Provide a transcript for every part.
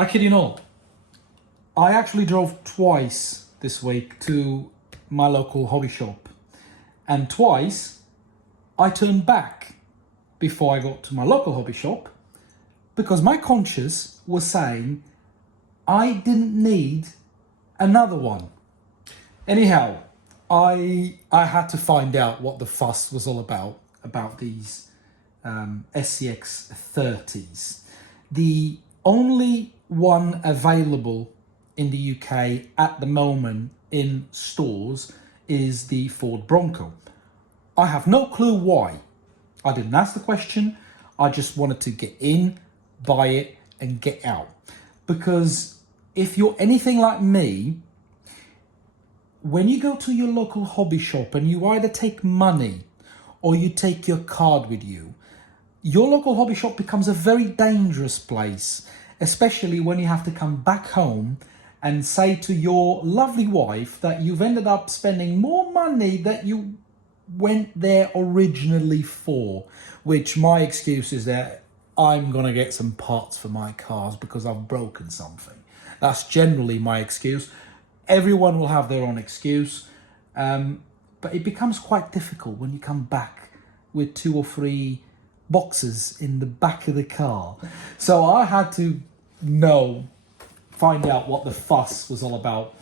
I kid you not, I actually drove twice this week to my local hobby shop, and twice I turned back before I got to my local hobby shop because my conscience was saying I didn't need another one. Anyhow, I had to find out what the fuss was all about these SCX30s. The only one available in the UK at the moment in stores is the Ford Bronco. I have no clue why. I didn't ask the question. I just wanted to get in, buy it, and get out. Because if you're anything like me, when you go to your local hobby shop and you either take money or you take your card with you, your local hobby shop becomes a very dangerous place, especially when you have to come back home and say to your lovely wife that you've ended up spending more money that you went there originally for, which my excuse is that I'm going to get some parts for my cars because I've broken something. That's generally my excuse. Everyone will have their own excuse, but it becomes quite difficult when you come back with 2 or 3 boxes in the back of the car. So I had to find out what the fuss was all about.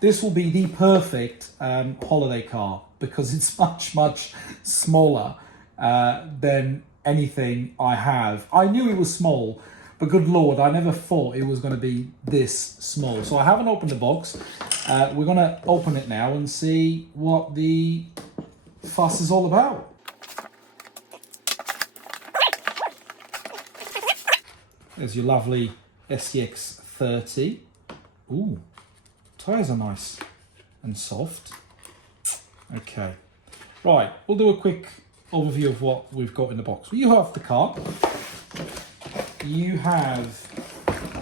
This will be the perfect holiday car because it's much smaller than anything I have. I knew it was small, but good Lord, I never thought it was going to be this small. So I haven't opened the box. We're going to open it now and see what the fuss is all about. There's your lovely SCX30. Ooh, tyres are nice and soft. Okay, right, we'll do a quick overview of what we've got in the box. You have the car. You have,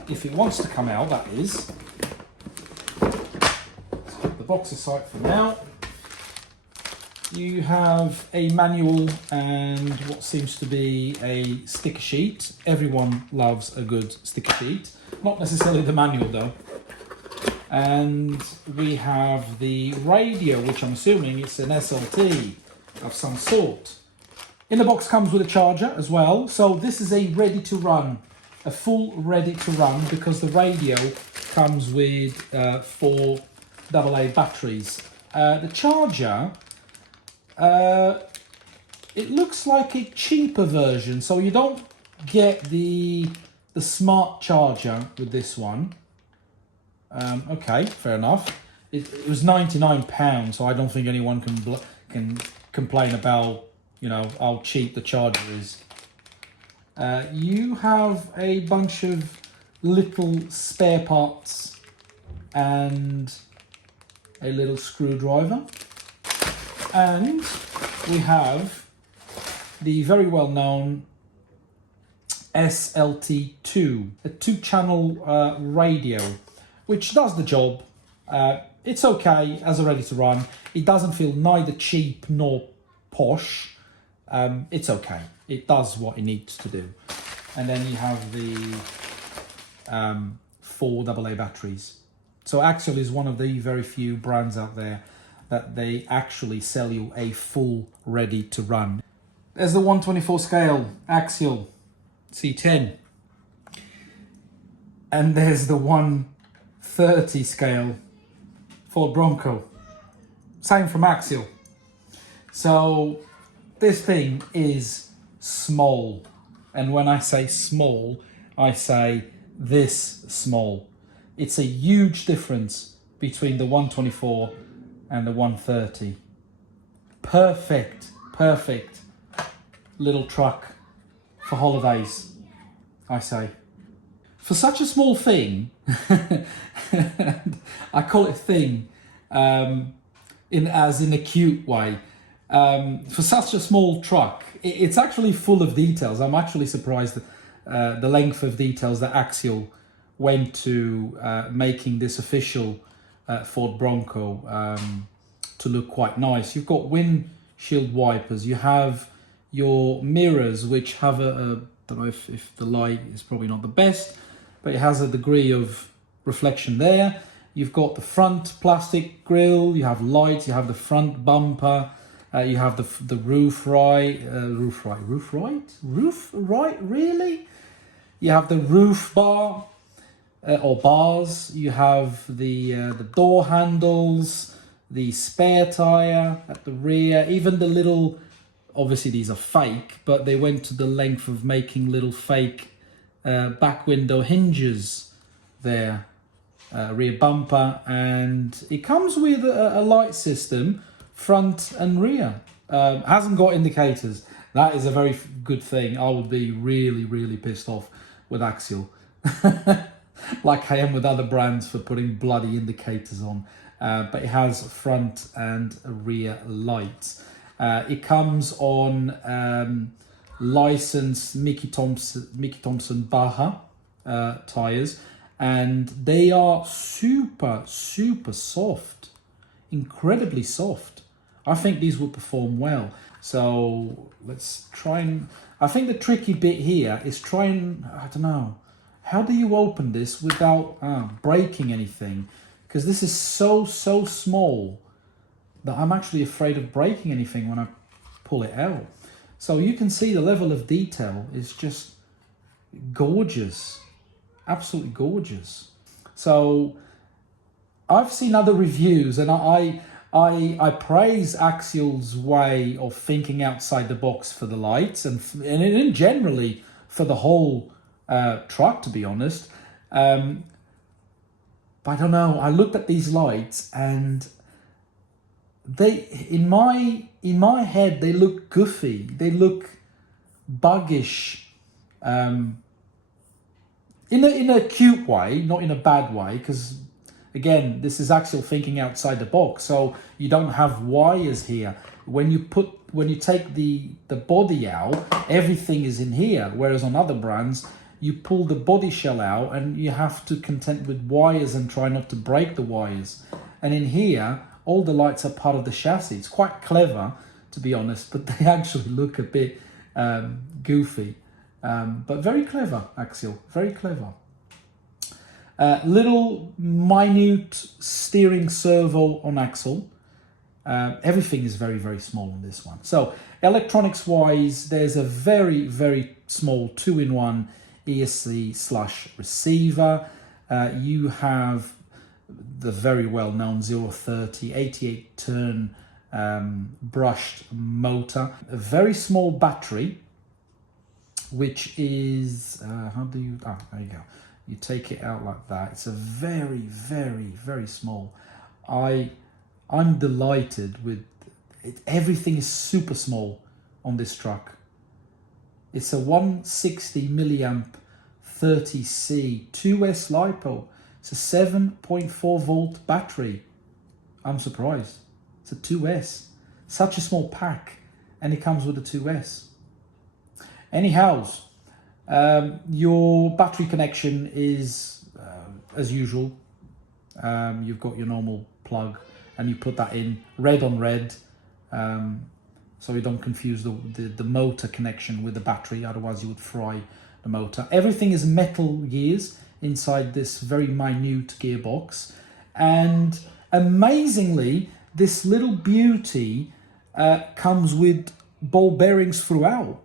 if it wants to come out, that is. Let's put the box aside for now. You have a manual and what seems to be a sticker sheet. Everyone loves a good sticker sheet. Not necessarily the manual though. And we have the radio, which I'm assuming it's an SLT of some sort. In the box comes with a charger as well. So this is a ready to run, a full ready to run, because the radio comes with 4 AA batteries. The charger, it looks like a cheaper version, so you don't get the smart charger with this one. Okay, fair enough. It was £99, so I don't think anyone can complain about, you know, how cheap the charger is. You have a bunch of little spare parts and a little screwdriver. And we have the very well-known SLT2, a 2-channel radio, which does the job. It's okay as a ready-to-run. It doesn't feel neither cheap nor posh. It's okay. It does what it needs to do. And then you have the 4 AA batteries. So Axial is one of the very few brands out there that they actually sell you a full ready to run. There's the 124 scale Axial C10. And there's the 130 scale Ford Bronco. Same from Axial. So this thing is small. And when I say small, I say this small. It's a huge difference between the 124 and the 130. Perfect little truck for holidays, I say. For such a small thing, I call it thing as in a cute way. For such a small truck, it's actually full of details. I'm actually surprised at the length of details that Axial went to making this official Ford Bronco to look quite nice. You've got windshield wipers. You have your mirrors, which have a don't know if the light is probably not the best, but it has a degree of reflection there. You've got the front plastic grille, you have lights, you have the front bumper, you have the roof right, really? You have the roof bar or bars. You have the door handles, the spare tire at the rear, even the little. Obviously, these are fake, but they went to the length of making little fake back window hinges there. Rear bumper, and it comes with a light system front and rear. Hasn't got indicators. That is a very good thing. I would be really pissed off with Axial like I am with other brands for putting bloody indicators on, but it has front and rear lights. It comes on licensed Mickey Thompson Baja tires, and they are super soft, incredibly soft. I think these will perform well. So let's try and, I think the tricky bit here is trying, I don't know, how do you open this without breaking anything? Because this is so small that I'm actually afraid of breaking anything when I pull it out. So you can see the level of detail is just gorgeous. Absolutely gorgeous. So I've seen other reviews, and I praise Axial's way of thinking outside the box for the lights and in generally for the whole truck, to be honest. But I don't know. I looked at these lights, and they, in my head, they look goofy. They look buggish. In a cute way, not in a bad way, because again, this is Axial thinking outside the box. So you don't have wires here. When you take the body out, everything is in here. Whereas on other brands, you pull the body shell out and you have to contend with wires and try not to break the wires. And in here, all the lights are part of the chassis. It's quite clever, to be honest, but they actually look a bit goofy. But very clever, Axial, very clever. Little minute steering servo on Axial. Everything is very small on this one. So electronics wise, there's a very small 2-in-1 ESC/receiver. You have the very well known 030 88 turn brushed motor, a very small battery, which is how do you, there you go, you take it out like that. It's a very small. I'm delighted with it. Everything is super small on this truck. It's a 160 milliamp 30C 2S LiPo. It's a 7.4 volt battery. I'm surprised. It's a 2S. Such a small pack, and it comes with a 2S. Anyhow, your battery connection is as usual. You've got your normal plug, and you put that in red on red, so you don't confuse the motor connection with the battery. Otherwise, you would fry the motor. Everything is metal gears inside this very minute gearbox, and amazingly, this little beauty comes with ball bearings throughout.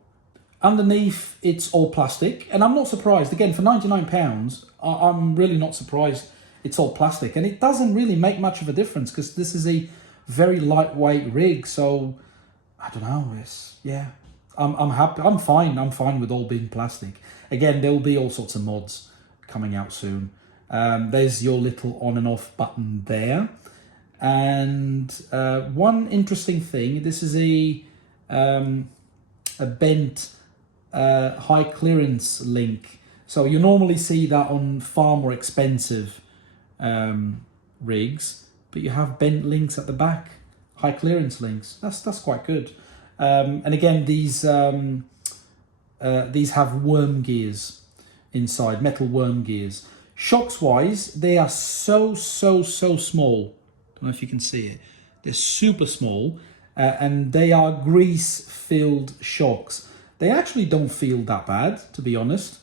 Underneath, it's all plastic, and I'm not surprised. Again, for £99, I'm really not surprised it's all plastic, and it doesn't really make much of a difference because this is a very lightweight rig. So I don't know. Yeah, I'm happy. I'm fine with all being plastic. Again, there will be all sorts of mods coming out soon. There's your little on and off button there, and one interesting thing. This is a bent high clearance link. So you normally see that on far more expensive rigs, but you have bent links at the back, high clearance links. That's quite good. And again, these have worm gears inside, metal worm gears. Shocks wise, they are so small. Don't know if you can see it. They're super small, and they are grease filled shocks. They actually don't feel that bad, to be honest.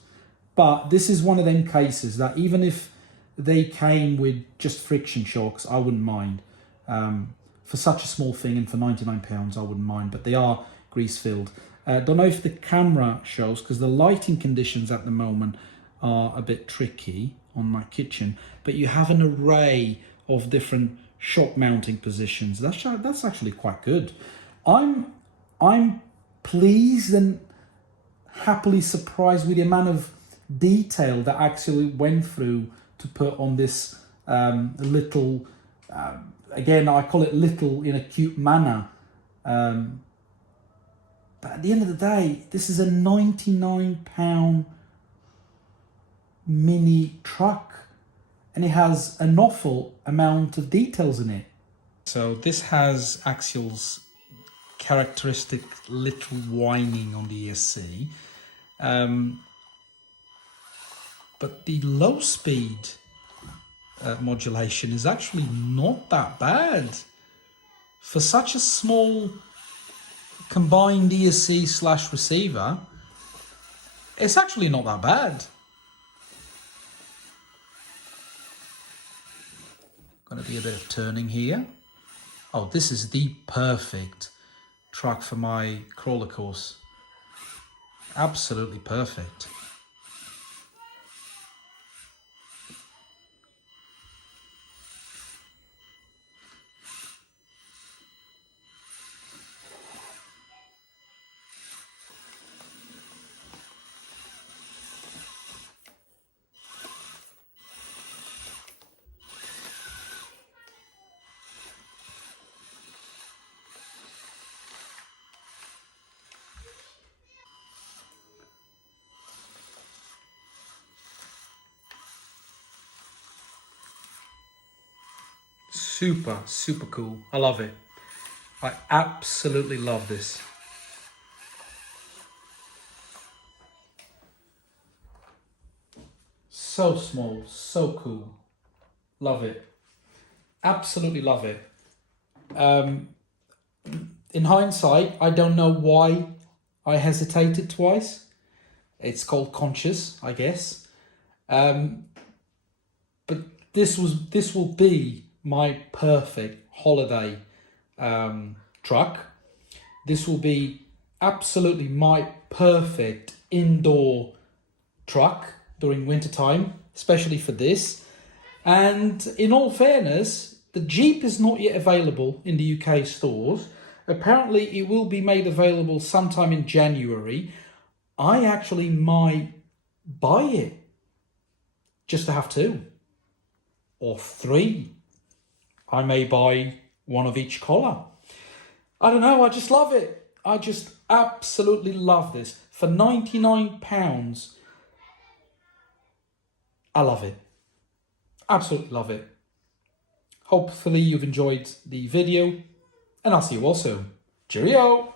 But this is one of them cases that even if they came with just friction shocks, I wouldn't mind. For such a small thing and for £99, I wouldn't mind, but they are grease filled. Don't know if the camera shows, because the lighting conditions at the moment are a bit tricky on my kitchen, but you have an array of different shock mounting positions. That's actually quite good. I'm pleased and happily surprised with the amount of detail that Axial went through to put on this little, again, I call it little in a cute manner. But at the end of the day, this is a £99 mini truck, and it has an awful amount of details in it. So this has Axial's characteristic little whining on the ESC. But the low speed modulation is actually not that bad. For such a small combined ESC / receiver, it's actually not that bad. Going to be a bit of turning here. Oh, this is the perfect truck for my crawler course. Absolutely perfect. Super cool. I love it. I absolutely love this. So small, so cool. Love it. Absolutely love it. In hindsight, I don't know why I hesitated twice. It's called conscious, I guess. But this will be my perfect holiday truck. This will be absolutely my perfect indoor truck during winter time, especially for this. And in all fairness, the Jeep is not yet available in the UK stores. Apparently it will be made available sometime in January. I actually might buy it just to have two or three. I may buy one of each colour. I don't know, I just love it. I just absolutely love this. For £99, I love it. Absolutely love it. Hopefully you've enjoyed the video, and I'll see you all soon. Cheerio!